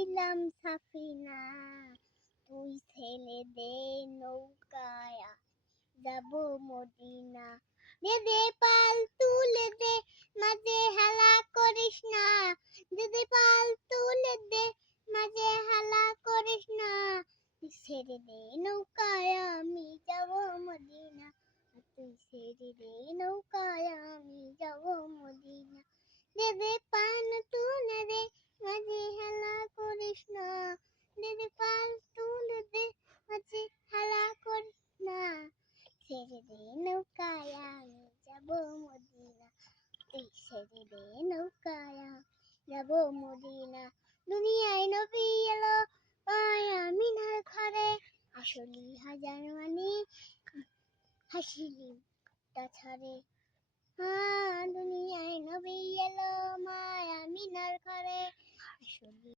বানাইলাম সাফিনা, তুই ছেলে দে নৌকায় যাব মদিনা। দে দে পাল তুলে দে, মাঝে হেলা করিস না। দে দে পাল তুলে দে, মাঝে হেলা করিস না। তুই ছেড়ে দে নৌকায় আমি যাব মদিনা, তুই ছেড়ে দে নৌকায় আমি যাব মদিনা। দে দে পান তুলে দে, মাঝে হেলা করিস না। দে দে পাল তুলে দে, মাঝে হেলা করিস না। ছেড়ে দে নৌকায় আমি যাব মদিনা, তুই ছেড়ে দে নৌকায় যাব মদিনা। দুনিয়ায় নবী এলো পায় আমিনার ঘরে, আসলি হাজার মানি হাসিলি ছাড়ে। দুনিয়ায় নবী এলো মায় আমিনার ঘরে, আসলি